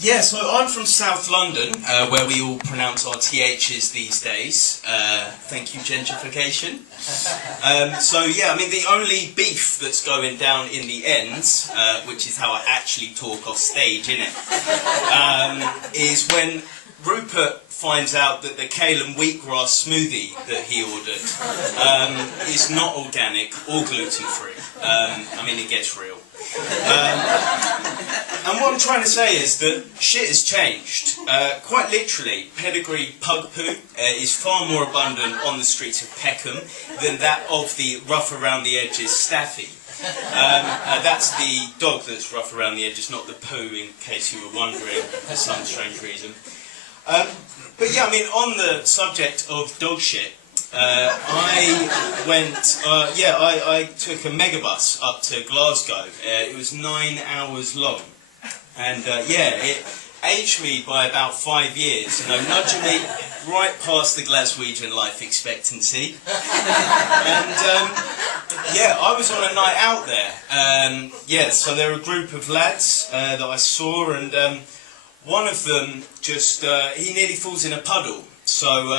Yeah, so I'm from South London, where we all pronounce our THs these days. Thank you, gentrification. So yeah, I mean, the only beef that's going down in the ends, which is how I actually talk off stage, innit, is when Rupert finds out that the kale and wheatgrass smoothie that he ordered is not organic or gluten-free. I mean, it gets real. And what I'm trying to say is that shit has changed. Quite literally, pedigree pug poo is far more abundant on the streets of Peckham than that of the rough around the edges Staffy. That's the dog that's rough around the edges, not the poo, in case you were wondering, for some strange reason. But yeah, I mean, on the subject of dog shit, I took a megabus up to Glasgow. It was 9 hours long. And it aged me by about 5 years, nudging me right past the Glaswegian life expectancy. And I was on a night out there. So there were a group of lads that I saw, and one of them just, he nearly falls in a puddle. So,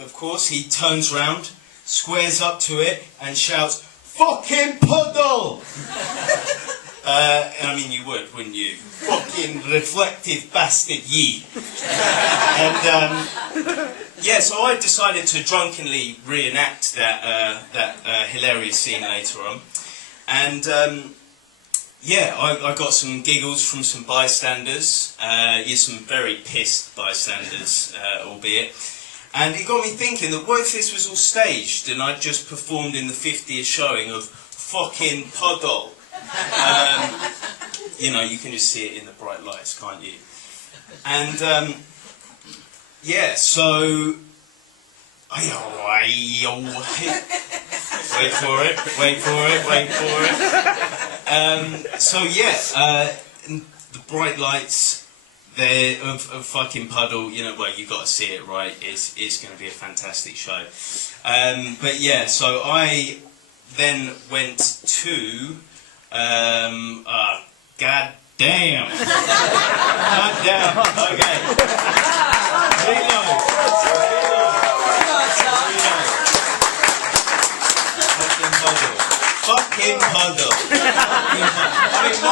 of course, he turns round, squares up to it, and shouts, "Fucking puddle!" I mean, you would, wouldn't you? Fucking reflective bastard ye. And, so I decided to drunkenly reenact that hilarious scene later on. And, I got some giggles from some bystanders, some very pissed bystanders, albeit. And it got me thinking that what if this was all staged and I just performed in the 50th showing of Fucking Puddle? You can just see it in the bright lights, can't you? And, wait for it. The bright lights there of Fucking Puddle, you've got to see it, right? It's going to be a fantastic show. So I then went to, God damn, okay. Reload. Fucking puddle. I mean,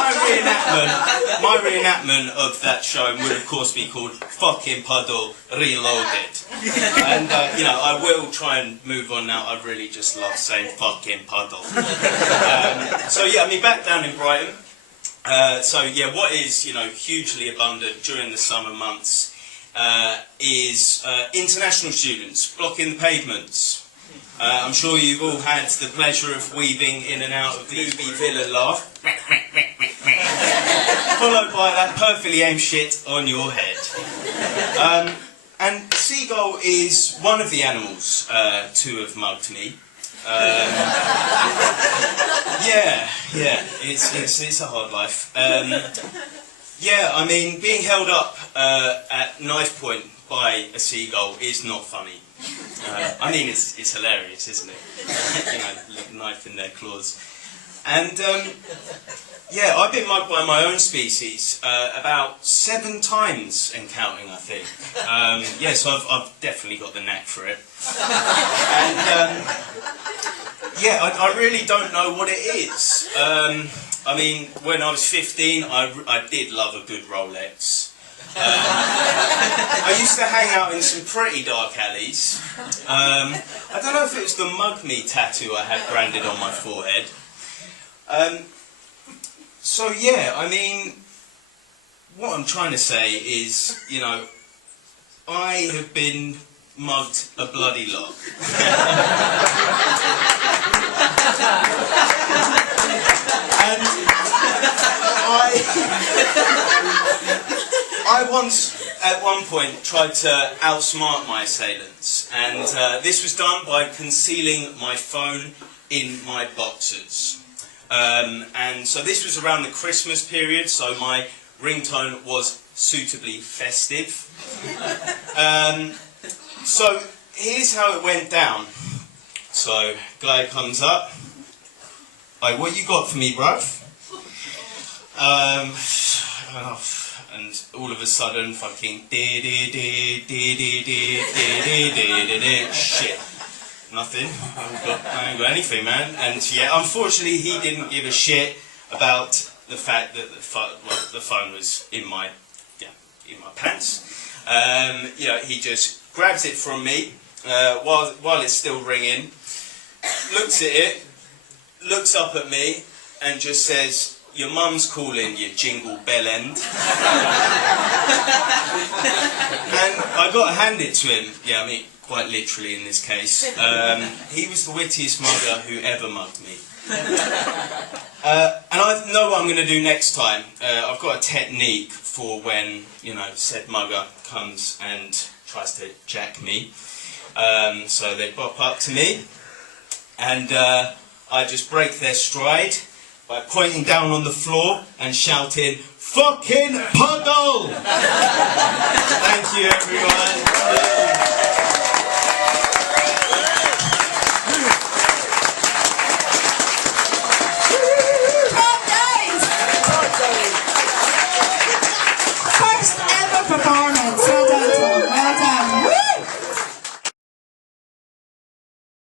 my reenactment of that show would of course be called Fucking Puddle Reloaded. And, I will try and move on now. I really just love saying fucking puddle. Back down in Brighton. What is, hugely abundant during the summer months is international students blocking the pavements. I'm sure you've all had the pleasure of weaving in and out of the Ubi Villa laugh, followed by that perfectly aimed shit on your head. And seagull is one of the animals to have mugged me. It's a hard life. Being held up at knife point by a seagull is not funny. It's hilarious, isn't it? Knife in their claws. And, I've been mugged by my own species about 7 times and counting, I think. So I've definitely got the knack for it. And, I really don't know what it is. When I was 15, I did love a good Rolex. I used to hang out in some pretty dark alleys. I don't know if it was the Mug Me tattoo I had branded on my forehead. What I'm trying to say is, I have been mugged a bloody lot. And I once, at one point, tried to outsmart my assailants, and this was done by concealing my phone in my boxers. So this was around the Christmas period, so my ringtone was suitably festive. So here's how it went down. So, guy comes up. Hey, what you got for me, bruv? and all of a sudden, fucking shit. Nothing. I ain't got anything, man. And yeah, unfortunately, he didn't give a shit about the fact that the phone was in my pants. He just grabs it from me while it's still ringing, looks at it, looks up at me, and just says, "Your mum's calling, you jingle bell end." And I got to hand it to him. Yeah, I mean, quite literally in this case. He was the wittiest mugger who ever mugged me. And I know what I'm going to do next time. I've got a technique for when, said mugger comes and tries to jack me. So they bop up to me, and I just break their stride by pointing down on the floor and shouting, "Fucking puddle!" Thank you, everyone. First ever performance.